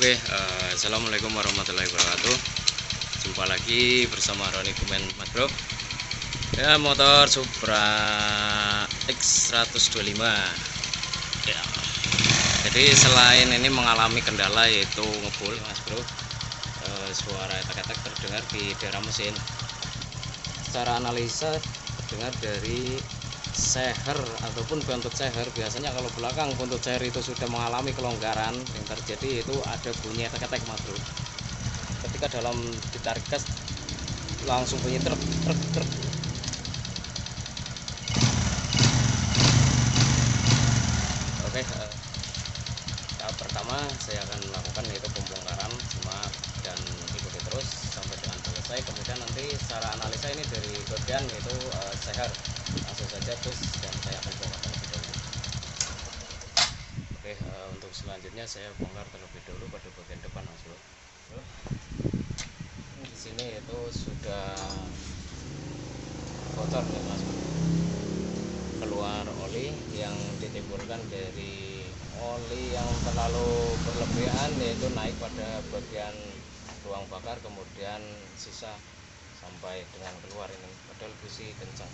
Assalamualaikum warahmatullahi wabarakatuh. Jumpa lagi bersama Roni Kumen, Mas Bro. Ya, motor Supra X125. Ya. Jadi selain ini mengalami kendala yaitu ngebul, Mas Bro. Suara etek-etek terdengar di daerah mesin. Secara analisa terdengar dari seher ataupun buntut seher. Biasanya kalau belakang buntut seher itu sudah mengalami kelonggaran, yang terjadi itu ada bunyi etek-etek, Mas Bro. Ketika dalam ditarik gas langsung bunyi truk. Oke, tahap pertama saya akan lakukan yaitu pembongkaran semak dan ikuti terus sampai dengan selesai. Kemudian nanti secara analisa ini dari bagian yaitu seher, langsung saja terus dan saya akan bongkar terlebih dahulu. Oke, untuk selanjutnya saya bongkar terlebih dahulu pada bagian depan, Mas Bro. Di sini itu sudah bocor nih, Mas Bro. Keluar oli yang ditimbulkan dari oli yang terlalu berlebihan, yaitu naik pada bagian ruang bakar, kemudian sisa sampai dengan keluar ini, padahal busi kencang.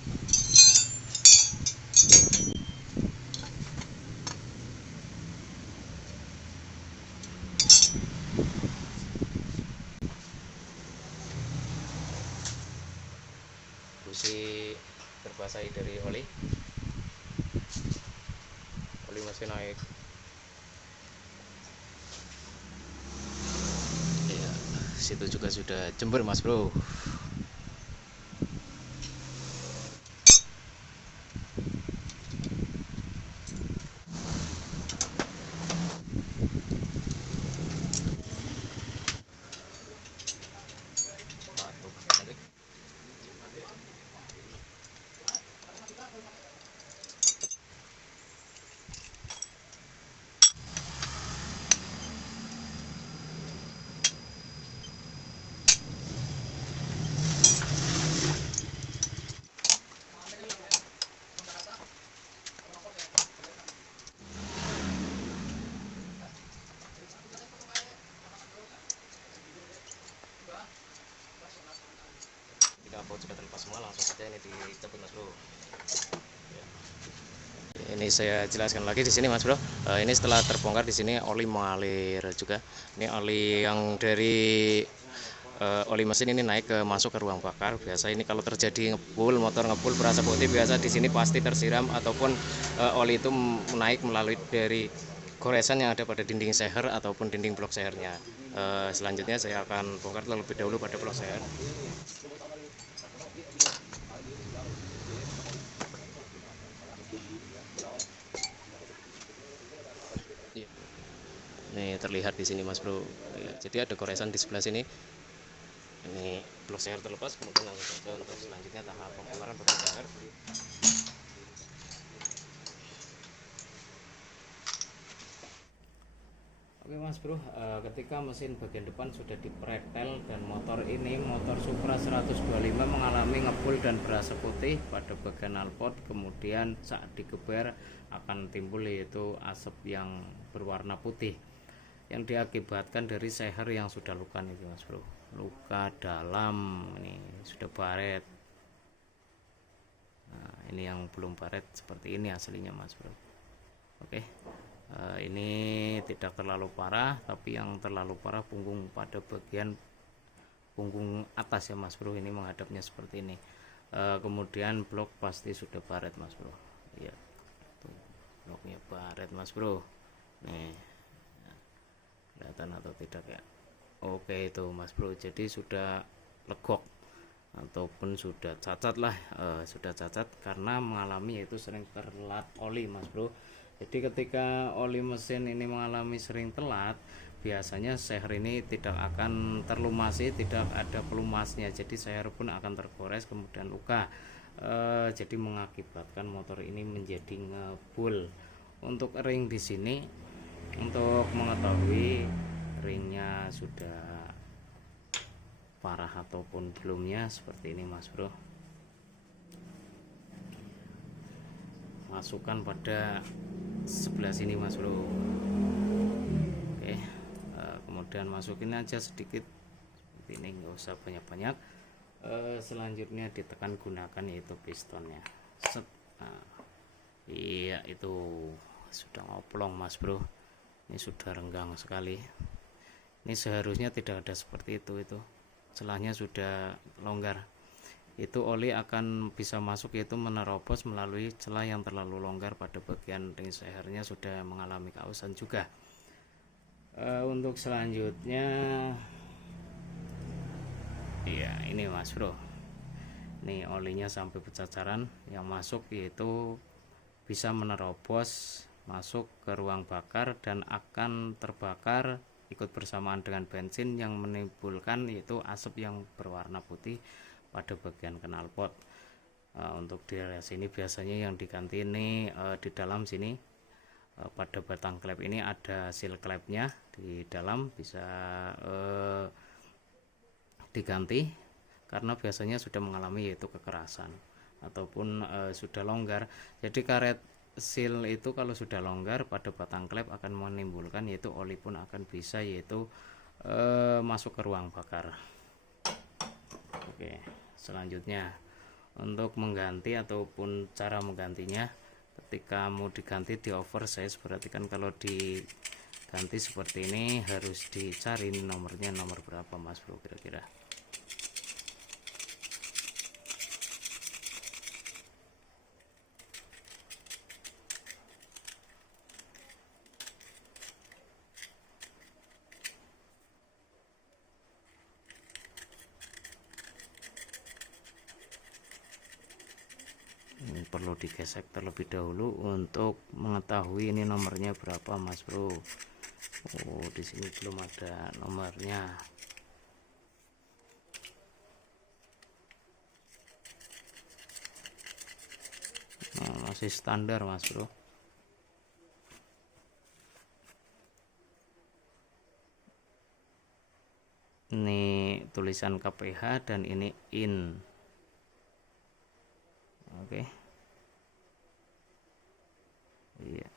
Busi terbasahi dari oli masih naik. Ya, situ juga sudah jember, Mas Bro. Baut sudah terlepas semua, langsung saja ini dicabut, Mas Bro. Ya. Ini saya jelaskan lagi di sini, Mas Bro. Ini setelah terbongkar di sini oli mengalir juga. Ini oli yang dari oli mesin ini naik masuk ke ruang bakar. Biasa ini kalau terjadi ngebul, motor ngebul berasa putih, biasa di sini pasti tersiram ataupun oli itu naik melalui dari goresan yang ada pada dinding seher ataupun dinding blok sehernya. Selanjutnya saya akan bongkar terlebih dahulu pada blok seher. Ini terlihat di sini, Mas Bro. Ya, jadi ada goresan di sebelah sini. Ini blok seher terlepas, kemudian langsung saja untuk selanjutnya tahap pembongkaran bagian seher. Oke, Mas Bro, ketika mesin bagian depan sudah dipretel dan motor ini, motor Supra 125 mengalami ngebul dan berasa putih pada bagian knalpot, kemudian saat digeber akan timbul yaitu asap yang berwarna putih yang diakibatkan dari seher yang sudah luka nih, Mas Bro. Luka dalam, ini sudah baret. Nah, ini yang belum baret seperti ini aslinya, Mas Bro. Oke. Ini tidak terlalu parah, tapi yang terlalu parah punggung pada bagian punggung atas ya, Mas Bro. Ini menghadapnya seperti ini. Kemudian blok pasti sudah baret, Mas Bro. Iya, tuh, bloknya baret, Mas Bro. Nih, kelihatan atau tidak ya? Oke, itu, Mas Bro. Jadi sudah legok ataupun sudah cacat lah, sudah cacat karena mengalami yaitu sering terlat oli, Mas Bro. Jadi ketika oli mesin ini mengalami sering telat, biasanya seher ini tidak akan terlumasi, tidak ada pelumasnya, jadi seher pun akan tergores kemudian luka. Jadi mengakibatkan motor ini menjadi ngebul. Untuk ring di sini, untuk mengetahui ringnya sudah parah ataupun belumnya seperti ini, Mas Bro. Masukkan pada sebelah sini, Mas Bro. Oke, kemudian masukin aja sedikit seperti ini, nggak usah banyak-banyak. Selanjutnya ditekan gunakan yaitu pistonnya. Set. Nah, iya, itu sudah ngoplong mas bro, ini sudah renggang sekali. Ini seharusnya tidak ada seperti itu celahnya sudah longgar. Itu oli akan bisa masuk yaitu menerobos melalui celah yang terlalu longgar pada bagian ring sehernya, sudah mengalami kausan juga. Untuk selanjutnya iya ini mas bro, nih olinya sampai bercacaran, yang masuk yaitu bisa menerobos masuk ke ruang bakar dan akan terbakar ikut bersamaan dengan bensin yang menimbulkan yaitu asap yang berwarna putih pada bagian knalpot. Untuk di area sini biasanya yang diganti ini di dalam sini pada batang klep ini ada seal klepnya di dalam, bisa diganti karena biasanya sudah mengalami yaitu kekerasan ataupun sudah longgar. Jadi karet seal itu kalau sudah longgar pada batang klep akan menimbulkan yaitu oli pun akan bisa yaitu masuk ke ruang bakar. Oke, selanjutnya untuk mengganti ataupun cara menggantinya, ketika mau diganti di oversize, berarti kan kalau diganti seperti ini harus dicari nomornya nomor berapa mas bro kira-kira. Ini perlu digesek terlebih dahulu untuk mengetahui ini nomornya berapa mas bro. Oh, di sini belum ada nomornya. Nah, masih standar mas bro. Ini tulisan KPH dan ini in. Oke. Iya.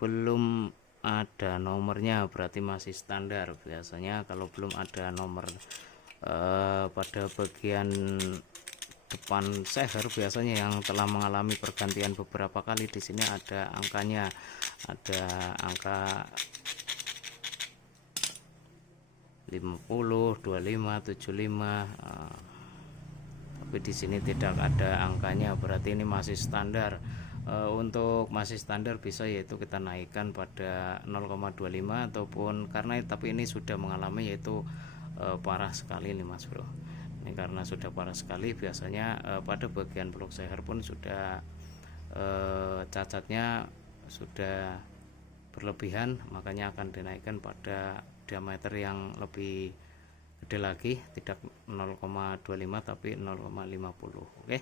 Belum ada nomornya berarti masih standar. Biasanya kalau belum ada nomor pada bagian depan seher, biasanya yang telah mengalami pergantian beberapa kali, di sini ada angkanya, ada angka 50, 25, 75. Tapi di sini tidak ada angkanya, berarti ini masih standar. Untuk masih standar bisa yaitu kita naikkan pada 0,25 ataupun karena tapi ini sudah mengalami yaitu parah sekali nih mas bro. Ini karena sudah parah sekali, biasanya pada bagian blok seher pun sudah cacatnya sudah berlebihan, makanya akan dinaikkan pada diameter yang lebih gede lagi, tidak 0,25 tapi 0,50. Oke.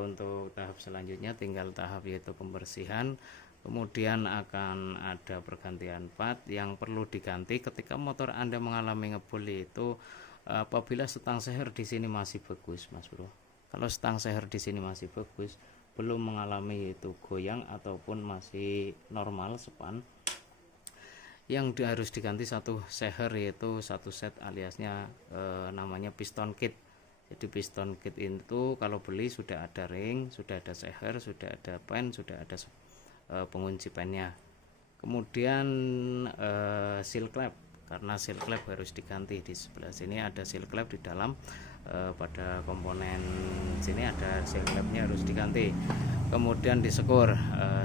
Untuk tahap selanjutnya tinggal tahap yaitu pembersihan, kemudian akan ada pergantian part yang perlu diganti ketika motor Anda mengalami ngebul, yaitu apabila stang seher di sini masih bagus mas bro. Kalau stang seher di sini masih bagus, belum mengalami yaitu goyang ataupun masih normal span, yang harus diganti satu seher yaitu satu set aliasnya namanya piston kit. Jadi piston kit itu kalau beli sudah ada ring, sudah ada seher, sudah ada pen, sudah ada pengunci pennya. Kemudian seal clamp, karena seal clamp harus diganti. Di sebelah sini ada seal clamp di dalam, pada komponen sini ada seal clampnya harus diganti. Kemudian disekur,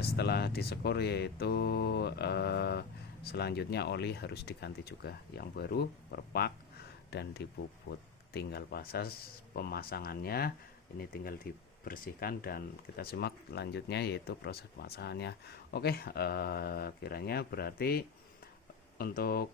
setelah disekur yaitu selanjutnya oli harus diganti juga, yang baru perpak dan dipuput. Tinggal proses pemasangannya, ini tinggal dibersihkan dan kita simak lanjutnya yaitu proses pemasangannya. Oke, kiranya berarti untuk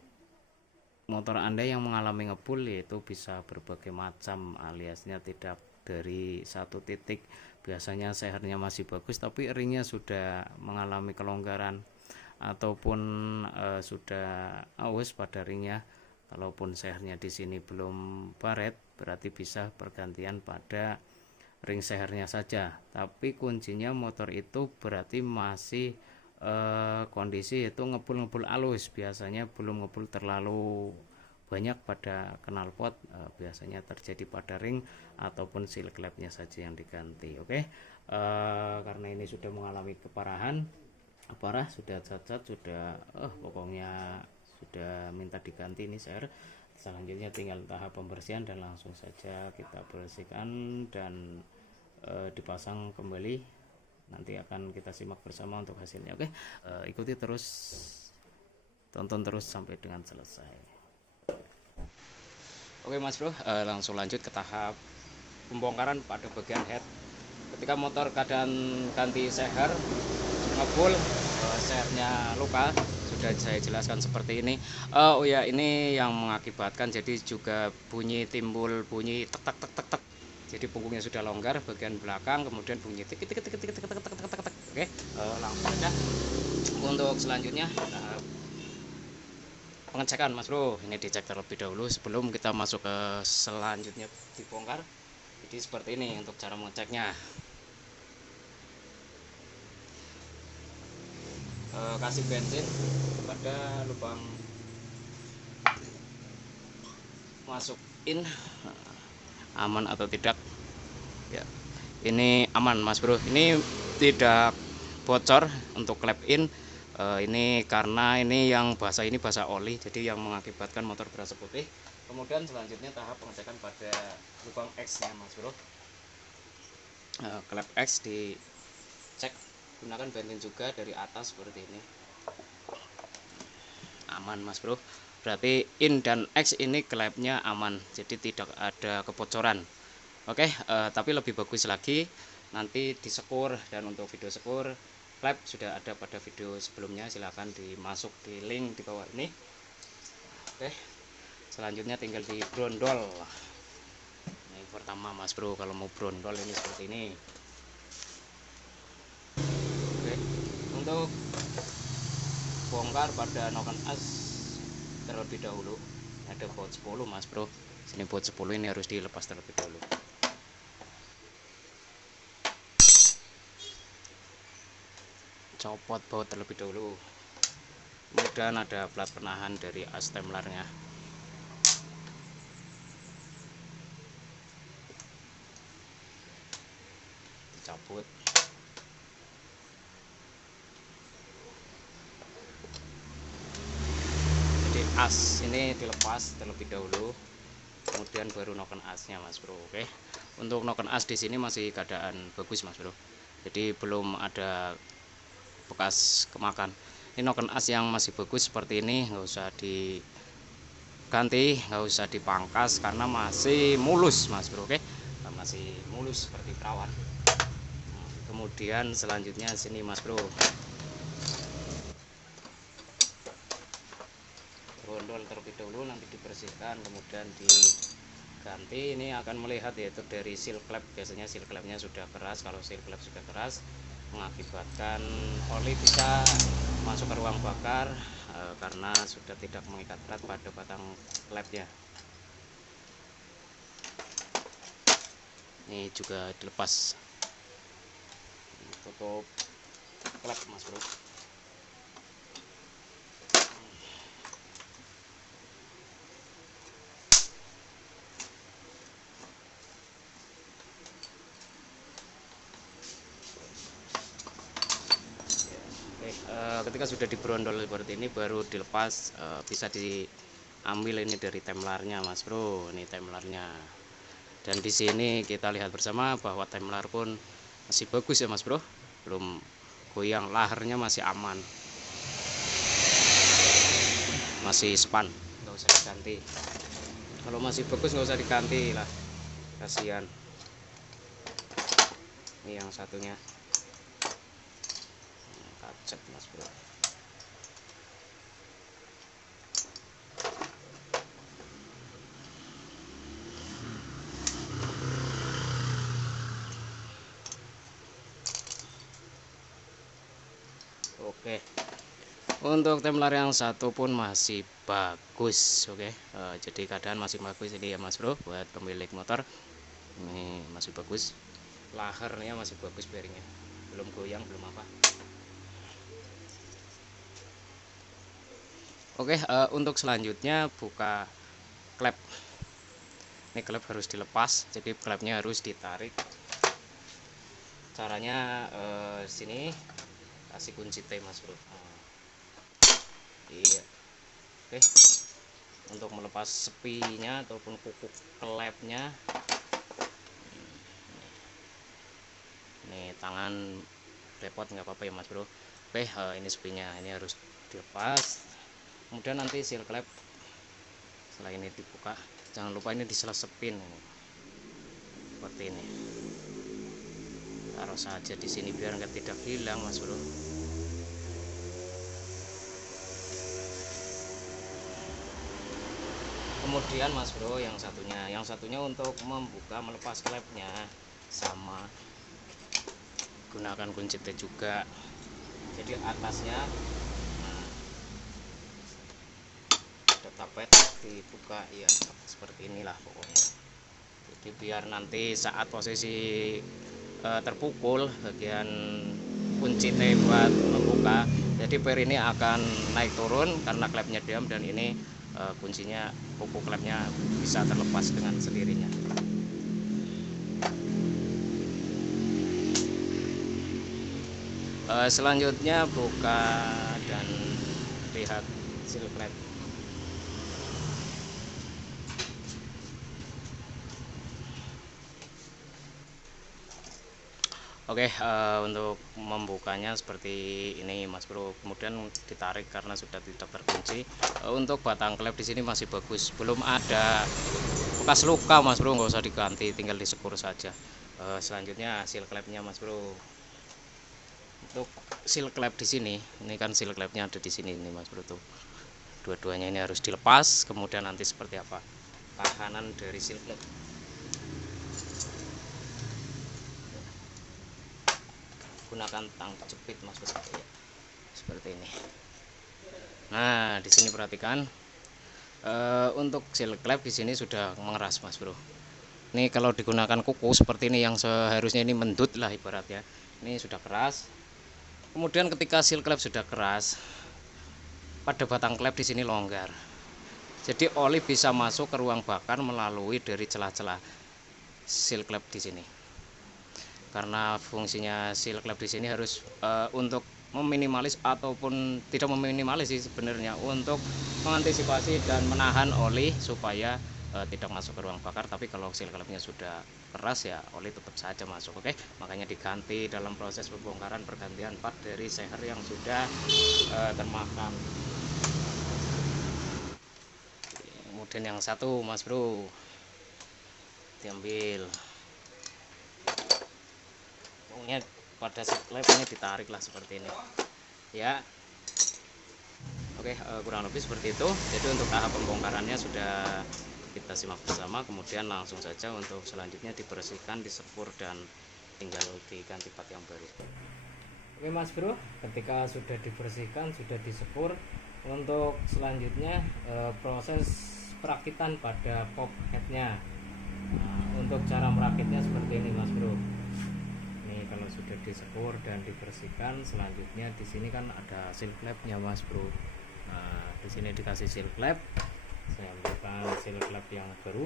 motor Anda yang mengalami ngebul yaitu bisa berbagai macam, aliasnya tidak dari satu titik. Biasanya sehernya masih bagus tapi ringnya sudah mengalami kelonggaran ataupun sudah aus pada ringnya. Kalaupun sehernya di sini belum baret, berarti bisa pergantian pada ring sehernya saja. Tapi kuncinya motor itu berarti masih kondisi itu ngebul halus, biasanya belum ngebul terlalu banyak pada knalpot, biasanya terjadi pada ring ataupun seal clamp-nya saja yang diganti. Oke, karena ini sudah mengalami keparahan, parah, sudah cacat, sudah pokoknya sudah minta diganti ini share. Selanjutnya tinggal tahap pembersihan dan langsung saja kita bersihkan dan dipasang kembali. Nanti akan kita simak bersama untuk hasilnya. Oke, ikuti terus, tonton terus sampai dengan selesai. Oke Mas Bro, langsung lanjut ke tahap pembongkaran pada bagian head. Ketika motor keadaan ganti seher ngebul, sehernya luka, sudah saya jelaskan seperti ini. Oh ya, ini yang mengakibatkan jadi juga timbul bunyi tek tek tek tek tek. Jadi punggungnya sudah longgar bagian belakang, kemudian bunyi tik tik tik tik tik tik tik tik tik tik. Oke, langsung aja untuk selanjutnya pengecekan Mas Bro. Ini dicek terlebih dahulu sebelum kita masuk ke selanjutnya dibongkar. Jadi seperti ini untuk cara mengeceknya. Kasih bensin pada lubang masukin, aman atau tidak ya. Ini aman Mas Bro, ini tidak bocor untuk klep in. Ini karena ini yang basah, ini basah oli, jadi yang mengakibatkan motor berasa putih. Kemudian selanjutnya tahap pengecekan pada lubang X nya Mas Bro. Klep X dicek, gunakan bensin juga dari atas seperti ini. Aman Mas Bro, berarti in dan X ini klepnya aman, jadi tidak ada kebocoran. Oke, tapi lebih bagus lagi nanti disekur, dan untuk video sekur klep sudah ada pada video sebelumnya, silahkan dimasuk di link di bawah ini. Oke, selanjutnya tinggal di brondol. Ini pertama Mas Bro, kalau mau brondol ini seperti ini. Oke, untuk bongkar pada noken as terlebih dahulu, ada baut 10 Mas Bro. Sini baut 10 ini harus dilepas terlebih dahulu. Copot baut terlebih dahulu. Kemudian ada plat penahan dari as templarnya. Dicabut. As ini dilepas terlebih dahulu, kemudian baru noken asnya Mas Bro. Oke, untuk noken as di sini masih keadaan bagus Mas Bro, jadi belum ada bekas kemakan. Ini noken as yang masih bagus seperti ini, nggak usah diganti, nggak usah dipangkas karena masih mulus Mas Bro. Oke, masih mulus seperti perawan. Kemudian selanjutnya sini Mas Bro, brondol terlebih dahulu, nanti dibersihkan kemudian diganti. Ini akan melihat yaitu dari seal clamp, biasanya seal clampnya sudah keras. Kalau seal clamp sudah keras mengakibatkan oli bisa masuk ke ruang bakar karena sudah tidak mengikat erat pada batang clampnya. Ini juga dilepas, tutup clamp Mas Bro. Ketika sudah dibrondol seperti ini baru dilepas, bisa diambil ini dari templarnya Mas Bro. Ini templarnya, dan di sini kita lihat bersama bahwa templar pun masih bagus ya Mas Bro, belum goyang, laharnya masih aman, masih span, nggak usah diganti. Kalau masih bagus nggak usah diganti lah, kasihan. Ini yang satunya kacat Mas Bro. Oke, untuk templar yang satu pun masih bagus. Oke, jadi keadaan masih bagus ini ya Mas Bro, buat pemilik motor ini masih bagus, laharnya masih bagus, bearingnya belum goyang, belum apa. Oke, untuk selanjutnya buka klep. Ini klep harus dilepas, jadi klepnya harus ditarik. Caranya sini kasih kunci T, Mas Bro. Iya. Oke, untuk melepas sepinya ataupun kuku klepnya, ini tangan repot nggak apa-apa ya Mas Bro. Oke, ini sepinya, ini harus dilepas. Kemudian nanti seal klep setelah ini dibuka, jangan lupa ini diselesepin seperti ini. Taruh saja di sini biar nggak tidak hilang Mas Bro. Kemudian Mas Bro, yang satunya untuk membuka melepas klepnya sama gunakan kunci T juga. Jadi atasnya ada tapet, dibuka ya seperti inilah pokoknya. Jadi biar nanti saat posisi terpukul bagian kunci T buat membuka, jadi per ini akan naik turun karena klepnya diam, dan ini kuncinya, kuku klepnya bisa terlepas dengan sendirinya. Selanjutnya buka dan lihat seal klep. Oke, untuk membukanya seperti ini Mas Bro. Kemudian ditarik karena sudah tidak terkunci. Untuk batang klep di sini masih bagus, belum ada bekas luka Mas Bro, nggak usah diganti, tinggal disekur saja. Selanjutnya seal klepnya Mas Bro. Untuk seal klep di sini, ini kan seal klepnya ada di sini nih Mas Bro tuh. Dua-duanya ini harus dilepas. Kemudian nanti seperti apa tahanan dari seal klep. Gunakan tang jepit Mas Bro, seperti ini. Nah, di sini perhatikan, untuk seal klep di sini sudah mengeras Mas Bro. Ini kalau digunakan kuku seperti ini yang seharusnya ini mendut lah ibaratnya, ini sudah keras. Kemudian ketika seal klep sudah keras, pada batang klep di sini longgar. Jadi oli bisa masuk ke ruang bakar melalui dari celah-celah seal klep di sini. Karena fungsinya seal klep di sini harus untuk meminimalis ataupun tidak meminimalis sih sebenarnya, untuk mengantisipasi dan menahan oli supaya tidak masuk ke ruang bakar. Tapi kalau seal klepnya sudah keras ya oli tetap saja masuk. Oke, makanya diganti dalam proses pembongkaran pergantian part dari seher yang sudah termakan. Kemudian yang satu Mas Bro diambil, pada seal klep ini ditarik lah seperti ini ya. Oke, kurang lebih seperti itu. Jadi untuk tahap pembongkarannya sudah kita simak bersama. Kemudian langsung saja untuk selanjutnya dibersihkan, disepur, dan tinggal diganti part yang baru. Oke Mas Bro, ketika sudah dibersihkan, sudah disepur, untuk selanjutnya proses perakitan pada pop headnya. Untuk cara merakitnya seperti ini Mas Bro. Kalau sudah disepur dan dibersihkan, selanjutnya di sini kan ada seal klepnya Mas Bro. Nah, di sini dikasih seal klep. Saya ambilkan seal klep yang baru.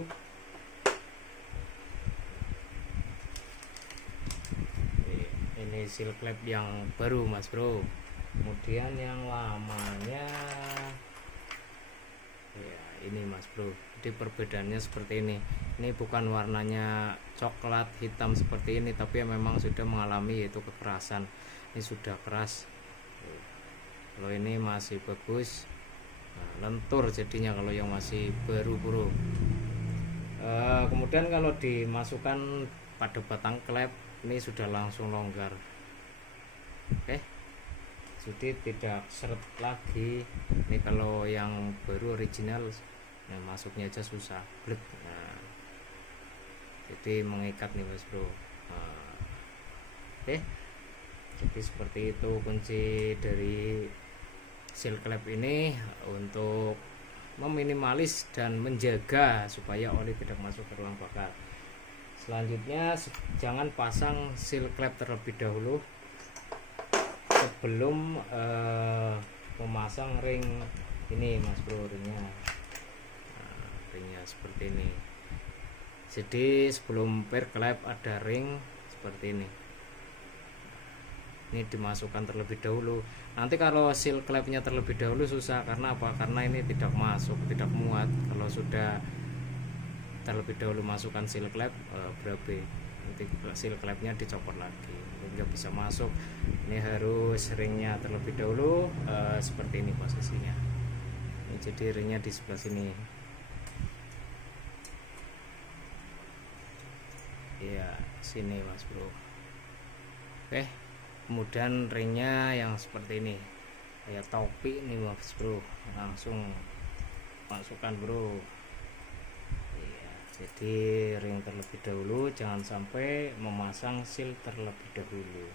Ini seal klep yang baru Mas Bro. Kemudian yang lamanya ya ini Mas Bro. Jadi perbedaannya seperti ini. Ini bukan warnanya coklat hitam seperti ini, tapi memang sudah mengalami yaitu kekerasan. Ini sudah keras. Kalau ini masih bagus, nah, lentur jadinya kalau yang masih baru Bro. Kemudian kalau dimasukkan pada batang klep, ini sudah langsung longgar. Oke, jadi tidak seret lagi. Ini kalau yang baru original, nah, masuknya aja susah. Nah, jadi mengikat nih Mas Bro. Oke, jadi seperti itu kunci dari seal klep ini, untuk meminimalis dan menjaga supaya oli tidak masuk ke ruang bakar. Selanjutnya jangan pasang seal klep terlebih dahulu sebelum memasang ring ini mas bro, ringnya. Nah, ringnya seperti ini. Jadi sebelum pair klep ada ring seperti ini. Ini dimasukkan terlebih dahulu. Nanti kalau seal klepnya terlebih dahulu susah, karena apa? Karena ini tidak masuk, tidak muat. Kalau sudah terlebih dahulu masukkan seal klep, berabe. Nanti seal klepnya dicopot lagi, nggak bisa masuk. Ini harus ringnya terlebih dahulu, seperti ini posisinya. Ini jadi ringnya di sebelah sini. Iya, sini mas bro. Oke. Kemudian ringnya yang seperti ini, kayak topi nih mas bro, langsung masukkan bro. Iya, jadi ring terlebih dahulu, jangan sampai memasang seal terlebih dahulu.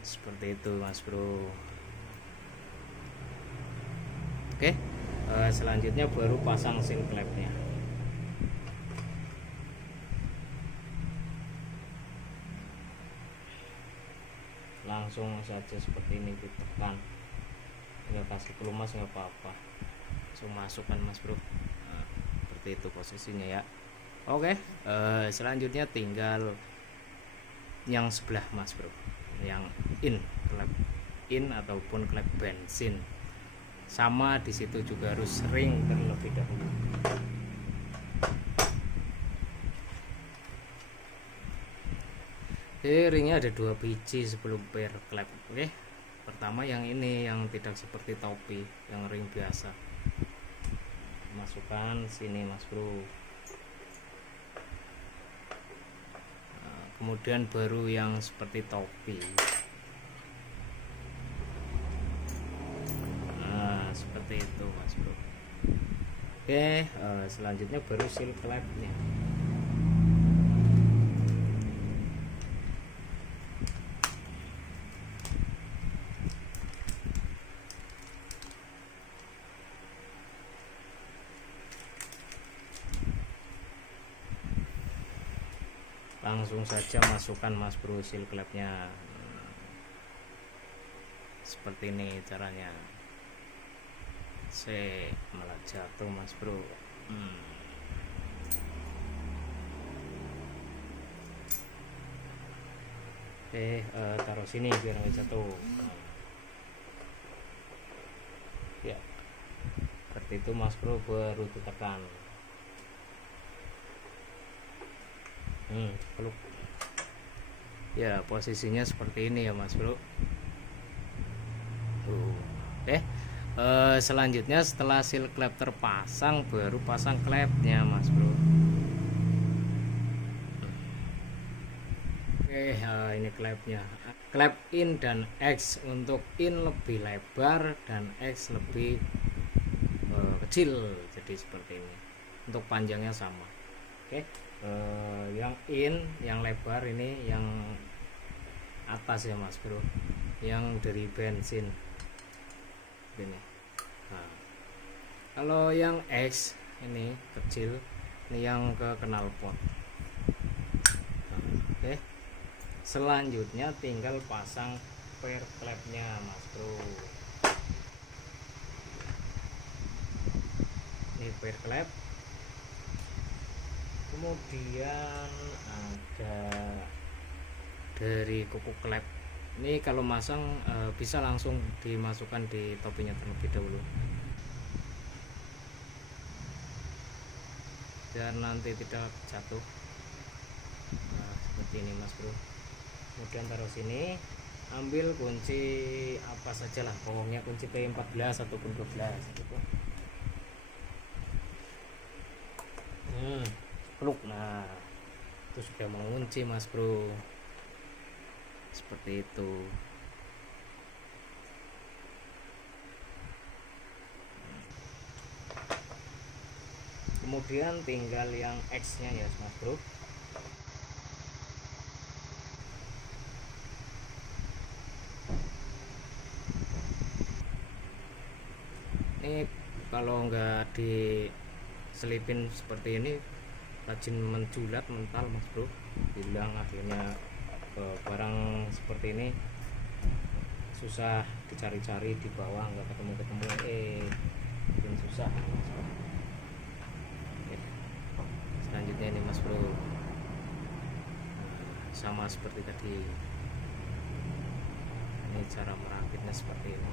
Seperti itu mas bro. Oke, selanjutnya baru pasang seal klepnya. Langsung saja seperti ini ditekan, nggak kasih pelumas nggak apa-apa, langsung masukkan mas bro. Nah, seperti itu posisinya ya. Oke, selanjutnya tinggal yang sebelah mas bro, yang klep in ataupun klep bensin. Sama di situ juga harus ring terlebih dahulu. Ringnya ada 2 biji sebelum pair klep. Oke, pertama yang ini, yang tidak seperti topi, yang ring biasa. Masukkan sini mas bro. Nah, kemudian baru yang seperti topi. Nah, seperti itu mas bro. Oke, selanjutnya baru seal klepnya. Langsung saja masukkan mas bro seal klepnya. Seperti ini caranya. Malah jatuh mas bro. Oke, taruh sini biar nggak jatuh. Ya, seperti itu mas bro, baru ditekan. Peluk. Ya, posisinya seperti ini ya mas bro. Oke, selanjutnya setelah seal klep terpasang, baru pasang klepnya mas bro. Oke, ini klepnya, klep in dan X. Untuk in lebih lebar dan X lebih kecil, jadi seperti ini. Untuk panjangnya sama. Oke, yang in, yang lebar ini yang atas ya mas bro, yang dari bensin ini. Nah, kalau yang X ini kecil, ini yang ke knalpot. Oke, selanjutnya tinggal pasang pair klepnya mas bro. Ini pair klep, kemudian ada dari kuku klep. Ini kalau masang bisa langsung dimasukkan di topinya terlebih dahulu, dan nanti tidak jatuh. Nah, seperti ini mas bro. Kemudian taruh sini, ambil kunci apa saja lah, pokoknya kunci P14 ataupun 12 gitu. Peluk. Nah, itu sudah mengunci mas bro, seperti itu. Kemudian tinggal yang X nya ya mas bro. Ini kalau nggak diselipin seperti ini, rajin menjulat mental Mas Bro, bilang akhirnya barang seperti ini susah dicari-cari di bawah, nggak ketemu-ketemu, bikin susah. Oke. Selanjutnya ini Mas Bro, sama seperti tadi, ini cara merakitnya seperti ini.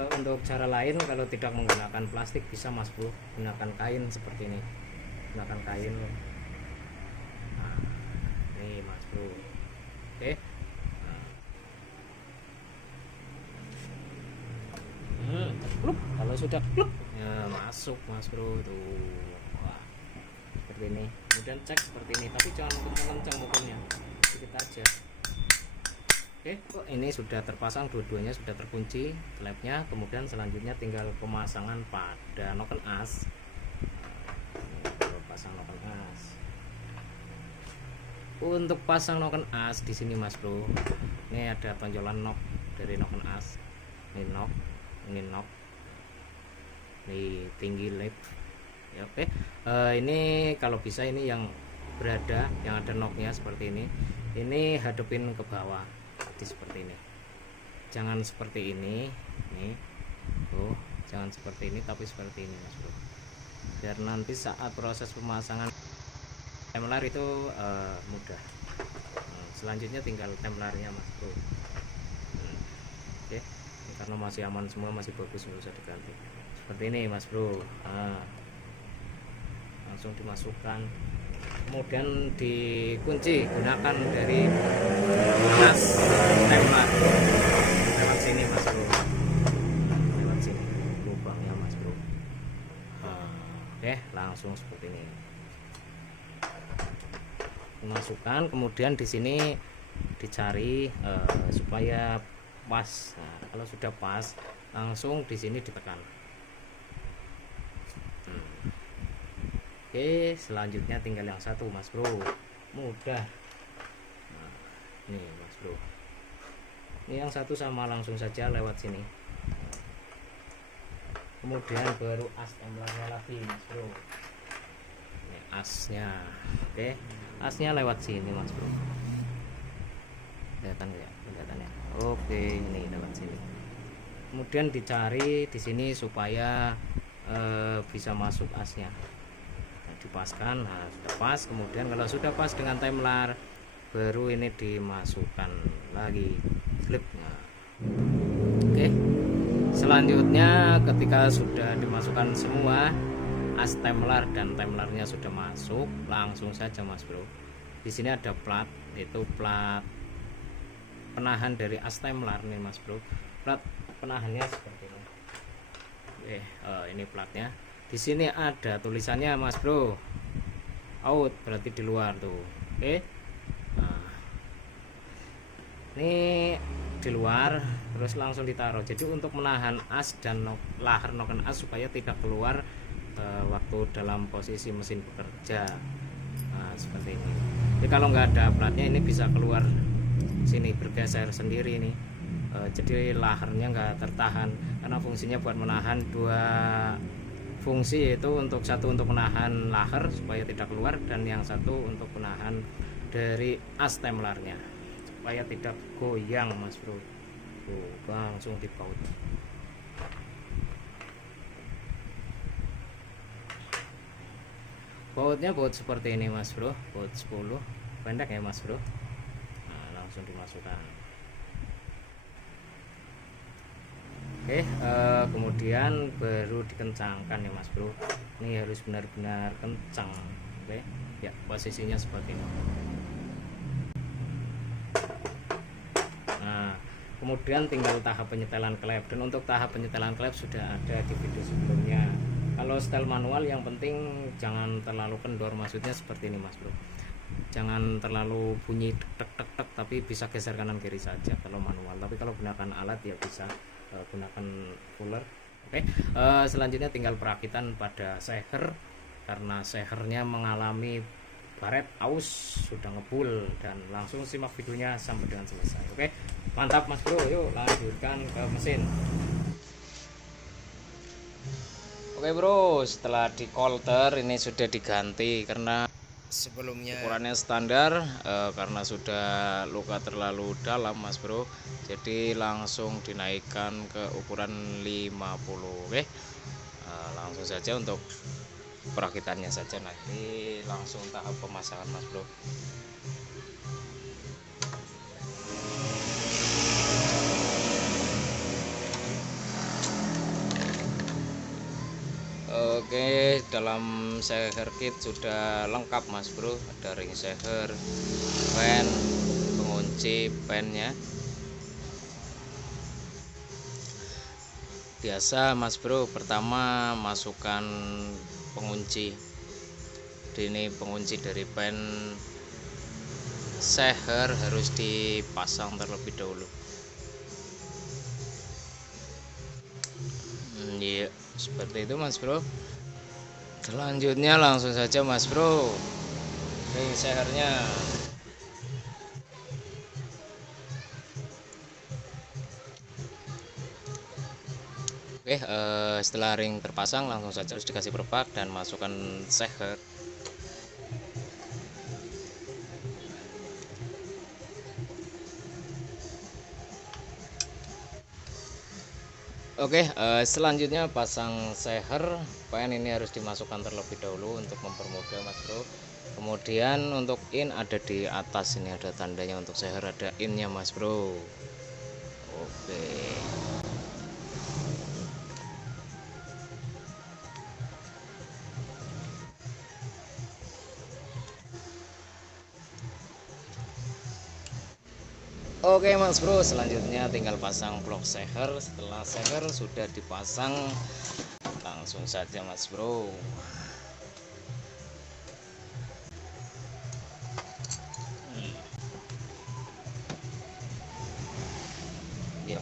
Untuk cara lain kalau tidak menggunakan plastik bisa Mas Bro, gunakan kain seperti ini, gunakan kain. Nah, ini Mas Bro. Oke. Kalau sudah kluk ya masuk Mas Bro tuh. Wah, seperti ini. Kemudian cek seperti ini, tapi jangan kencang mukulnya, sedikit aja. Oke, kok ini sudah terpasang, dua-duanya sudah terkunci klepnya. Kemudian selanjutnya tinggal pemasangan pada noken as. Pasang noken as. Untuk pasang noken as di sini Mas Bro, ini ada tonjolan nok dari noken as. Ini nok, ini nok, ini tinggi lip. Ya, oke. Ini kalau bisa ini yang berada, yang ada noknya seperti ini. Ini hadapin ke bawah. Seperti ini, jangan seperti ini nih, jangan seperti ini, tapi seperti ini Mas Bro, biar nanti saat proses pemasangan temlar itu mudah. Selanjutnya tinggal temlarnya Mas Bro. Oke, karena masih aman semua, masih bagus, nggak usah diganti. Seperti ini Mas Bro. Langsung dimasukkan, kemudian dikunci, gunakan dari as temlar lewat sini Mas Bro, lewat sini lubangnya Mas Bro. Oke, langsung seperti ini masukkan, kemudian di sini dicari supaya pas. Nah, kalau sudah pas langsung di sini ditekan. Oke, selanjutnya tinggal yang satu Mas Bro, mudah. Nah, ini Mas Bro, ini yang satu sama, langsung saja lewat sini. Kemudian baru as templarnya lagi Mas Bro, ini asnya. Oke, asnya lewat sini Mas Bro, kelihatan ya, kelihatannya. Oke, ini lewat sini. Kemudian dicari di sini supaya bisa masuk asnya, dipaskan. Nah, sudah pas. Kemudian kalau sudah pas dengan temlar, baru ini dimasukkan lagi klipnya. Oke, selanjutnya ketika sudah dimasukkan semua as temlar dan temlarnya sudah masuk, langsung saja Mas Bro, di sini ada plat, itu plat penahan dari as temlar nih Mas Bro. Plat penahannya seperti ini. Oke, ini platnya. Di sini ada tulisannya Mas Bro, out, berarti di luar tuh. Oke, nah, ini di luar, terus langsung ditaruh. Jadi untuk menahan as dan lahar noken as supaya tidak keluar waktu dalam posisi mesin bekerja. Nah, seperti ini. Jadi kalau nggak ada platnya ini bisa keluar sini, bergeser sendiri nih. Jadi laharnya nggak tertahan, karena fungsinya buat menahan dua fungsi, yaitu untuk satu untuk menahan lahar supaya tidak keluar, dan yang satu untuk menahan dari as temlarnya supaya tidak goyang Mas Bro. Tuh, langsung dibaut. Bautnya baut seperti ini Mas Bro, baut 10, pendek ya Mas Bro. Nah, langsung dimasukkan. Oke, kemudian baru dikencangkan ya Mas Bro. Ini harus benar-benar kencang. Oke, ya posisinya seperti ini. Nah, kemudian tinggal tahap penyetelan klep, dan untuk tahap penyetelan klep sudah ada di video sebelumnya. Kalau setel manual yang penting jangan terlalu kendor, maksudnya seperti ini Mas Bro. Jangan terlalu bunyi tek tek tek, tapi bisa geser kanan kiri saja kalau manual. Tapi kalau gunakan alat ya bisa gunakan puller. Oke, selanjutnya tinggal perakitan pada seher, karena sehernya mengalami baret aus, sudah ngebul, dan langsung simak videonya sampai dengan selesai. Oke, mantap Mas Bro, yuk lanjutkan ke mesin. Oke bro, setelah di kolter ini sudah diganti karena sebelumnya ukurannya standar, karena sudah luka terlalu dalam mas bro, jadi langsung dinaikkan ke ukuran 50. Oke, langsung saja untuk perakitannya saja, nanti langsung tahap pemasangan mas bro. Oke, dalam seher kit sudah lengkap mas bro, ada ring seher, pen, pengunci pennya. Biasa mas bro, pertama masukkan pengunci. Ini pengunci dari pen seher harus dipasang terlebih dahulu. Iya, seperti itu mas bro. Selanjutnya langsung saja mas bro, ring sehernya. Oke, setelah ring terpasang langsung saja harus dikasih perpak dan masukkan seher. Oke, selanjutnya pasang seher. Pen ini harus dimasukkan terlebih dahulu untuk mempermudah mas bro. Kemudian untuk in ada di atas, ini ada tandanya untuk seher, ada innya mas bro. Oke. Oke mas bro, selanjutnya tinggal pasang blok seher. Setelah seher sudah dipasang, langsung saja mas bro. Ya,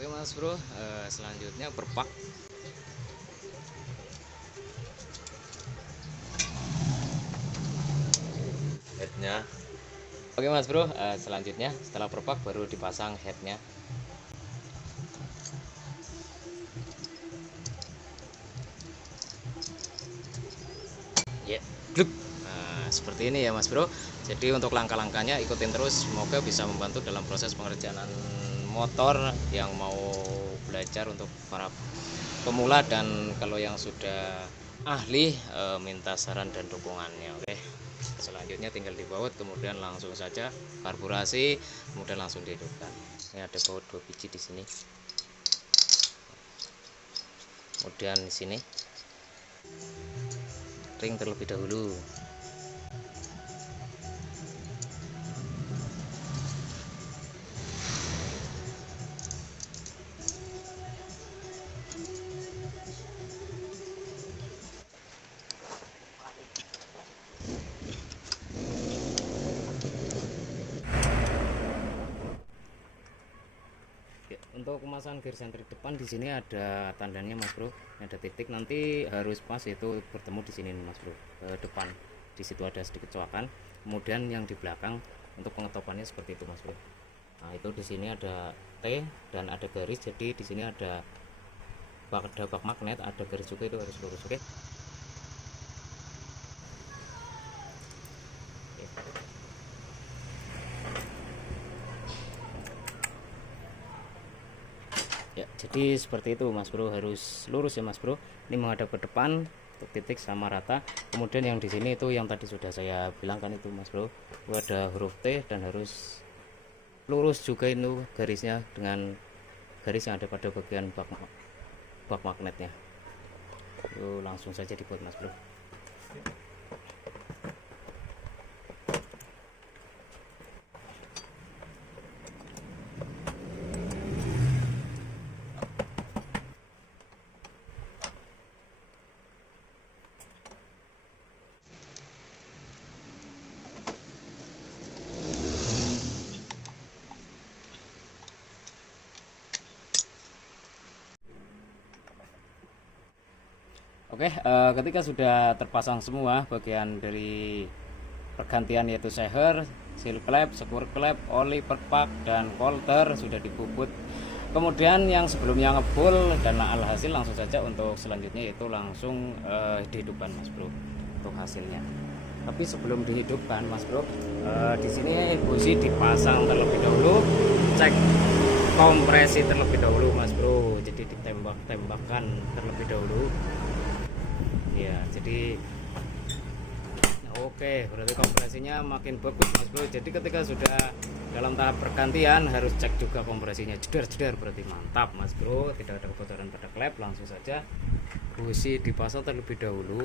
Oke mas bro, selanjutnya perpak. Headnya. Oke mas bro, selanjutnya setelah perpak baru dipasang headnya. Ya, nah, seperti ini ya mas bro. Jadi untuk langkah-langkahnya ikutin terus, semoga bisa membantu dalam proses pengerjaan motor yang mau belajar untuk para pemula, dan kalau yang sudah ahli minta saran dan dukungannya. Oke, selanjutnya tinggal dibaut, kemudian langsung saja karburasi, kemudian langsung dihidupkan. Ini ada baut 2 biji di sini, kemudian di sini ring terlebih dahulu. Untuk pemasangan gear sentrik depan di sini ada tandanya mas bro, ada titik, nanti harus pas itu bertemu di sini mas bro, depan di situ ada sedikit coakan. Kemudian yang di belakang untuk pengetopannya seperti itu mas bro. Nah itu di sini ada T dan ada garis, jadi di sini ada bak magnet, ada garis juga, itu harus lurus. Oke. Ya, jadi seperti itu mas bro, harus lurus ya mas bro. Ini menghadap ke depan untuk titik sama rata. Kemudian yang di sini itu yang tadi sudah saya bilangkan itu mas bro, itu ada huruf T dan harus lurus juga itu garisnya dengan garis yang ada pada bagian bak magnetnya. Itu langsung saja dibuat mas bro. Oke, ketika sudah terpasang semua bagian dari pergantian yaitu seher, seal clamp, screw clamp, oli perpak dan coulter sudah dibubut. Kemudian yang sebelumnya ngebul dan alhasil langsung saja untuk selanjutnya yaitu langsung dihidupkan Mas Bro untuk hasilnya. Tapi sebelum dihidupkan Mas Bro, di sini busi dipasang terlebih dahulu, cek kompresi terlebih dahulu Mas Bro. Jadi ditembak-tembakan terlebih dahulu. Ya, jadi oke, berarti kompresinya makin bagus Mas Bro. Jadi ketika sudah dalam tahap pergantian harus cek juga kompresinya, jedar berarti mantap Mas Bro, tidak ada kebocoran pada klep. Langsung saja busi dipasang terlebih dahulu.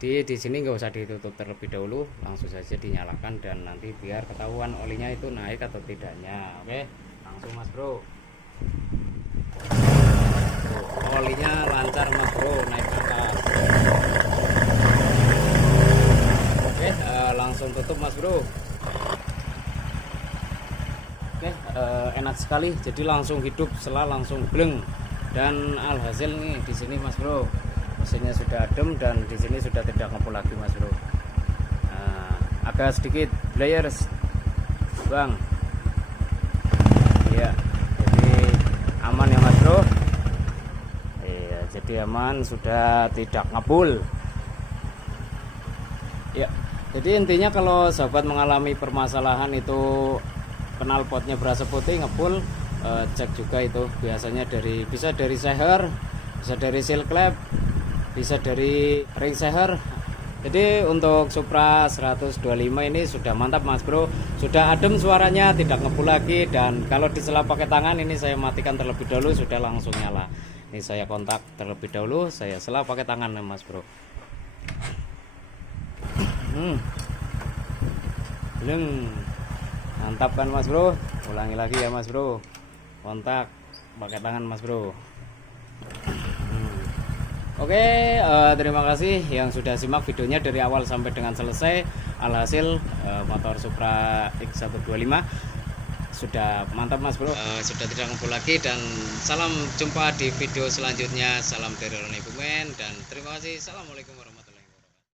Di sini nggak usah ditutup terlebih dahulu, langsung saja dinyalakan dan nanti biar ketahuan olinya itu naik atau tidaknya. Oke, langsung Mas Bro. Olinya lancar Mas Bro, naik ke atas. Oke, langsung tutup Mas Bro. Oke, enak sekali. Jadi langsung hidup, setelah langsung bleng. Dan alhasil nih di sini Mas Bro, mesinnya sudah adem dan di sini sudah tidak ngebul lagi Mas Bro. Nah, agak sedikit blayers Bang. Iya, jadi aman ya Mas Bro. Iya, jadi aman, sudah tidak ngebul. Ya, jadi intinya kalau sahabat mengalami permasalahan itu knalpotnya berasa putih ngebul, cek juga itu biasanya bisa dari seher, bisa dari seal clamp, bisa dari ring seher. Jadi untuk Supra 125 ini sudah mantap Mas Bro, sudah adem suaranya, tidak ngebul lagi. Dan kalau disela pakai tangan ini saya matikan terlebih dahulu, sudah langsung nyala. Ini saya kontak terlebih dahulu, saya sela pakai tangan Mas Bro. Mantap kan Mas Bro, ulangi lagi ya Mas Bro, kontak pakai tangan Mas Bro. Oke, terima kasih yang sudah simak videonya dari awal sampai dengan selesai. Alhasil motor Supra X125 sudah mantap Mas Bro, sudah tidak ngebul lagi. Dan salam jumpa di video selanjutnya. Salam dari Roni Bumen dan terima kasih. Assalamualaikum warahmatullahi wabarakatuh.